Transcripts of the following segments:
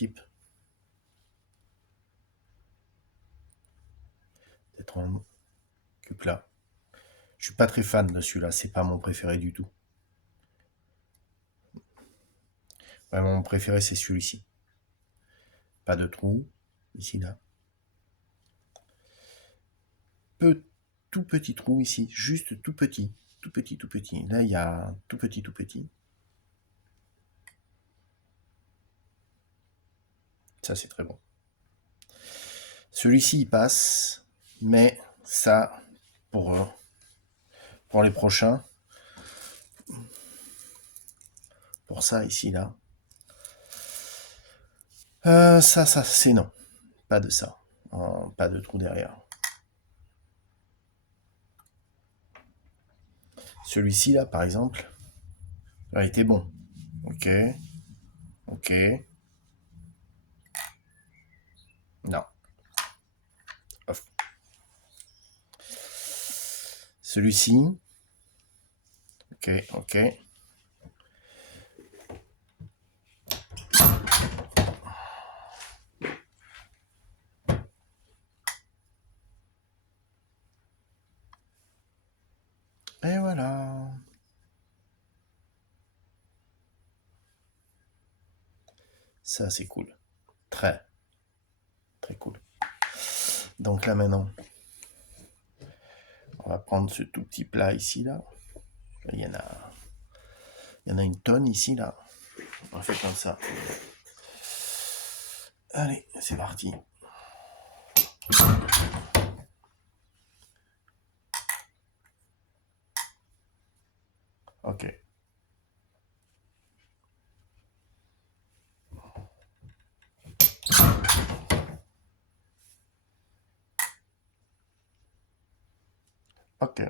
type. Peut-être en cube là. Je suis pas très fan de celui-là, c'est pas mon préféré du tout. Vraiment, mon préféré, c'est celui-ci. Pas de trou, ici, là. Tout petit trou ici, juste tout petit. Tout petit, tout petit. Là, il y a un tout petit, tout petit. Ça, c'est très bon. Celui-ci, il passe, mais ça, pour les prochains, pour ça, ici, là, ça, c'est non. Pas de ça. Pas de trou derrière. Celui-ci, là, par exemple, a été bon. Ok. Ok. Non. Off. Celui-ci. Ok, ok. Et voilà. Ça, c'est cool. Très, très cool. Donc là, maintenant, on va prendre ce tout petit plat ici, là. Il y en a une tonne ici, là. On fait comme ça. Allez, c'est parti. Ok. Ok.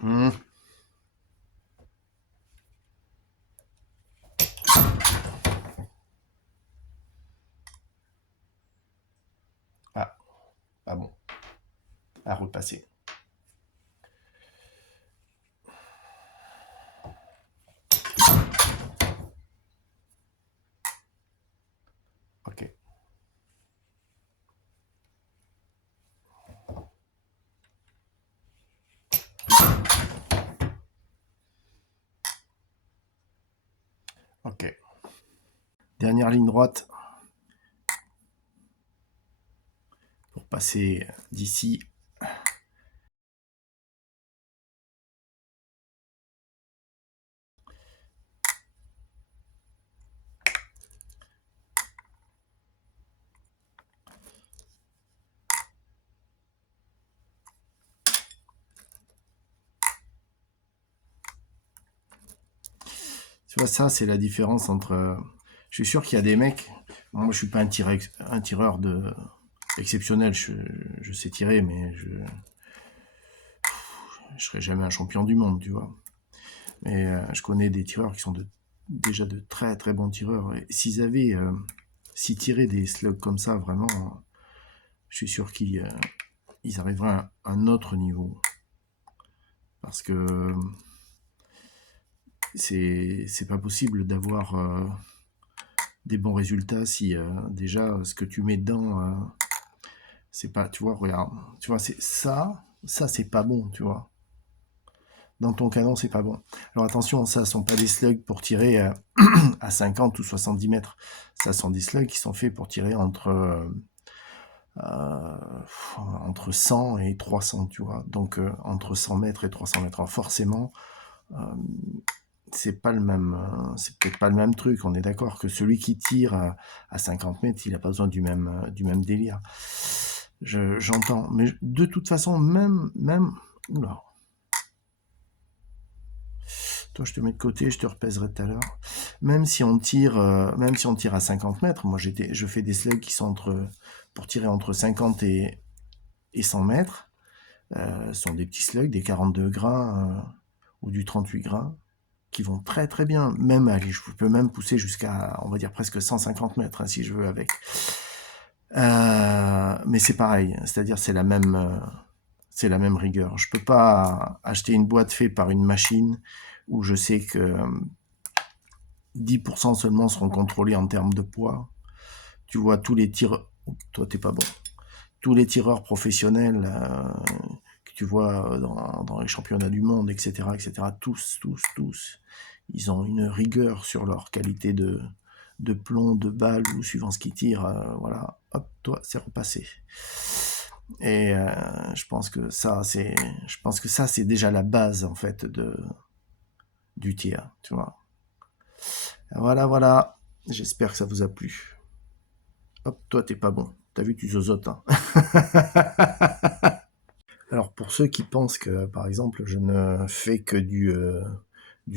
Mmh. Ah, pas bon. À repasser. Ok. Ok. Dernière ligne droite. Pour passer d'ici. Tu vois, ça, c'est la différence entre... Je suis sûr qu'il y a des mecs... Moi, je suis pas un tireur exceptionnel. Je sais tirer, mais je serai jamais un champion du monde, tu vois. Mais je connais des tireurs qui sont déjà de très très bons tireurs. Et s'ils tiraient des slugs comme ça, vraiment, je suis sûr qu'ils arriveraient à un autre niveau. Parce que c'est pas possible d'avoir des bons résultats si déjà ce que tu mets dedans, c'est pas, tu vois, regarde, tu vois, c'est ça c'est pas bon, tu vois. Dans ton canon, c'est pas bon. Alors attention, ça sont pas des slugs pour tirer à 50 ou 70 mètres. Ça sont des slugs qui sont faits pour tirer entre 100 et 300, tu vois. Donc entre 100 mètres et 300 mètres. Alors forcément, c'est peut-être pas le même truc. On est d'accord que celui qui tire à 50 mètres, il n'a pas besoin du même délire. J'entends. Mais de toute façon, même, oula. Toi, je te mets de côté, je te repèserai tout à l'heure. Même si on tire à 50 mètres, moi je fais des slugs qui sont pour tirer entre 50 et 100 mètres. Ce sont des petits slugs, des 42 grains ou du 38 grains, qui vont très très bien. Même, allez, je peux même pousser jusqu'à, on va dire, presque 150 mètres, hein, si je veux, avec. Mais c'est pareil, c'est-à-dire c'est la même c'est la même rigueur. Je peux pas acheter une boîte faite par une machine où je sais que 10% seulement seront contrôlés en termes de poids. Tu vois, tous les tireurs... Toi, t'es pas bon. Tous les tireurs professionnels que tu vois dans les championnats du monde, etc., tous, ils ont une rigueur sur leur qualité de plomb, de balle, ou suivant ce qu'ils tirent. Voilà, hop, toi, c'est repassé. Et je pense que ça, c'est déjà la base, en fait, du tir, tu vois. Voilà. J'espère que ça vous a plu. Hop, toi, t'es pas bon. T'as vu, tu zozotes, hein. Alors, pour ceux qui pensent que, par exemple, je ne fais que du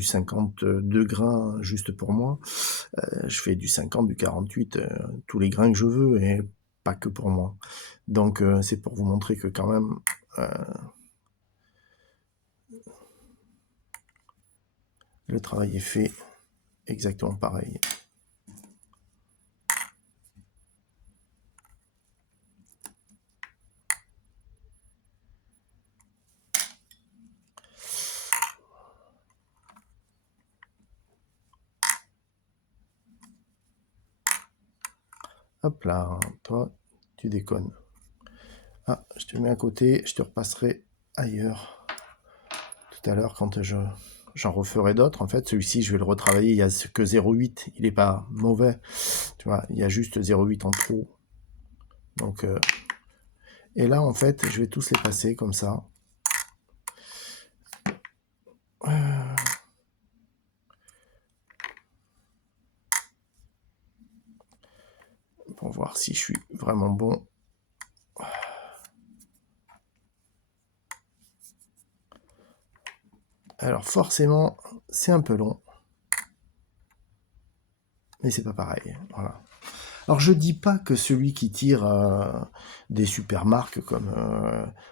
52 grains juste pour moi, je fais du 50, du 48, tous les grains que je veux, et pas que pour moi. Donc, c'est pour vous montrer que quand même, le travail est fait exactement pareil. Hop là, toi, tu déconnes. Ah, je te mets à côté, je te repasserai ailleurs tout à l'heure quand j'en referai d'autres. En fait, celui-ci, je vais le retravailler, il n'y a que 0,8, il n'est pas mauvais. Tu vois, il y a juste 0,8 en trop. Donc, et là, en fait, je vais tous les passer comme ça. Pour voir si je suis vraiment bon. Alors forcément, c'est un peu long. Mais c'est pas pareil. Voilà. Alors je dis pas que celui qui tire des super marques comme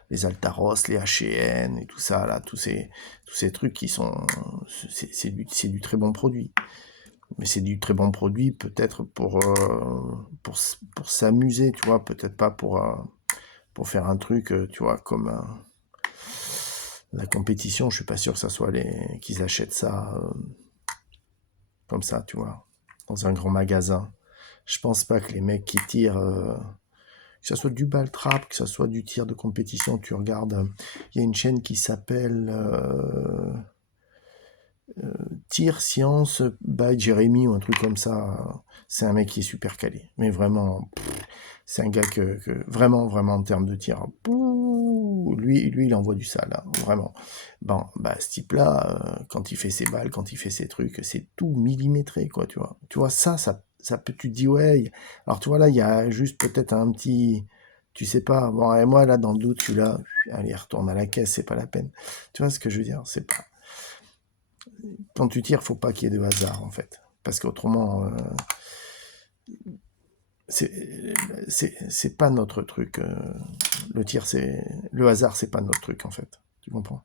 les Altaros, les H&N et tout ça, là, tous ces trucs qui sont... C'est du très bon produit. Mais c'est du très bon produit peut-être pour s'amuser, tu vois, peut-être pas pour faire un truc, tu vois, comme la compétition. Je suis pas sûr que ça soit qu'ils achètent ça comme ça, tu vois, dans un grand magasin. Je pense pas que les mecs qui tirent, que ce soit du ball trap, que ce soit du tir de compétition, tu regardes, il y a une chaîne qui s'appelle Tir Science by Jeremy ou un truc comme ça. C'est un mec qui est super calé. Mais vraiment, c'est un gars que vraiment, en termes de tir, lui, il envoie du sale, hein, vraiment. Bon, bah, ce type-là, quand il fait ses balles, quand il fait ses trucs, c'est tout millimétré, quoi, tu vois. Tu vois, ça peut, tu te dis, ouais. Alors, tu vois, là, il y a juste peut-être un petit, tu sais pas. Bon, et moi, là, dans le doute, celui-là, allez, retourne à la caisse, c'est pas la peine. Tu vois ce que je veux dire? C'est pas. Quand tu tires, faut pas qu'il y ait de hasard, en fait. Parce qu'autrement, c'est pas notre truc. Le tir, le hasard, c'est pas notre truc, en fait. Tu comprends?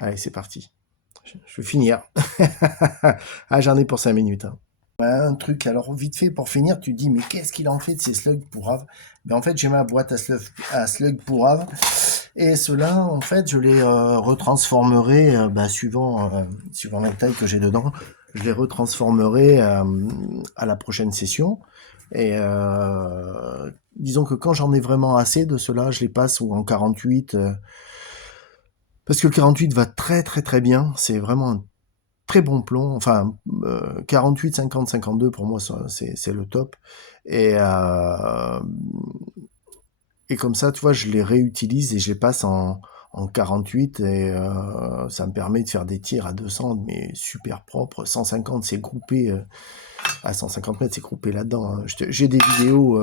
Allez, c'est parti. Je vais finir. Ah, j'en ai pour 5 minutes. Hein. Ouais, un truc, alors vite fait, pour finir, tu te dis, mais qu'est-ce qu'il en fait de ces slugs pourraves? Ben, en fait, j'ai ma boîte à slugs pourraves. Et ceux-là, en fait, je les retransformerai, suivant la taille que j'ai dedans, je les retransformerai à la prochaine session. Et disons que quand j'en ai vraiment assez de ceux-là, je les passe ou en 48. Parce que le 48 va très très très bien. C'est vraiment un très bon plomb. Enfin, 48, 50, 52, pour moi, c'est le top. Et, euh, et comme ça, tu vois, je les réutilise et je les passe en 48 et ça me permet de faire des tirs à 200, mais super propres. 150, c'est groupé, à 150 mètres, c'est groupé là-dedans. Hein. J'ai des vidéos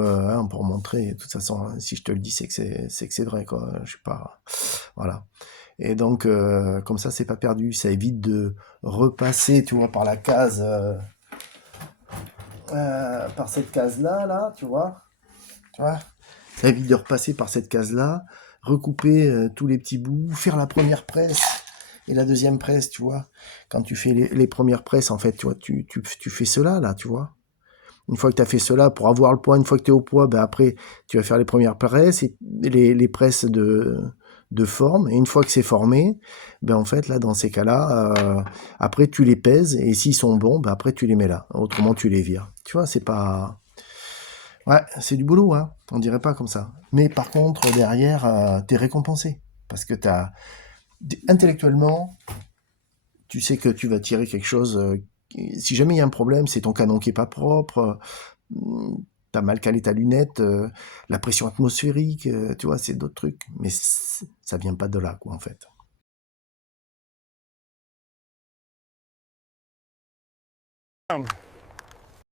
pour montrer. De toute façon, hein, si je te le dis, c'est que c'est vrai, quoi. Je suis pas... Voilà. Et donc, comme ça, c'est pas perdu. Ça évite de repasser, tu vois, par la case... par cette case-là, là, tu vois. Tu vois, ça évite de repasser par cette case-là, recouper tous les petits bouts, faire la première presse et la deuxième presse, tu vois. Quand tu fais les premières presses, en fait, tu vois, tu fais cela, là, tu vois. Une fois que tu as fait cela, pour avoir le poids, une fois que tu es au poids, ben après, tu vas faire les premières presses et les presses de forme, et une fois que c'est formé, ben en fait, là, dans ces cas-là, après, tu les pèses, et s'ils sont bons, ben après, tu les mets là. Autrement, tu les vires. Tu vois, c'est pas... Ouais, c'est du boulot, hein. On dirait pas comme ça. Mais par contre, derrière, t'es récompensé. Parce que intellectuellement, tu sais que tu vas tirer quelque chose. Si jamais il y a un problème, c'est ton canon qui est pas propre, t'as mal calé ta lunette, la pression atmosphérique, tu vois, c'est d'autres trucs. Mais ça vient pas de là, quoi, en fait.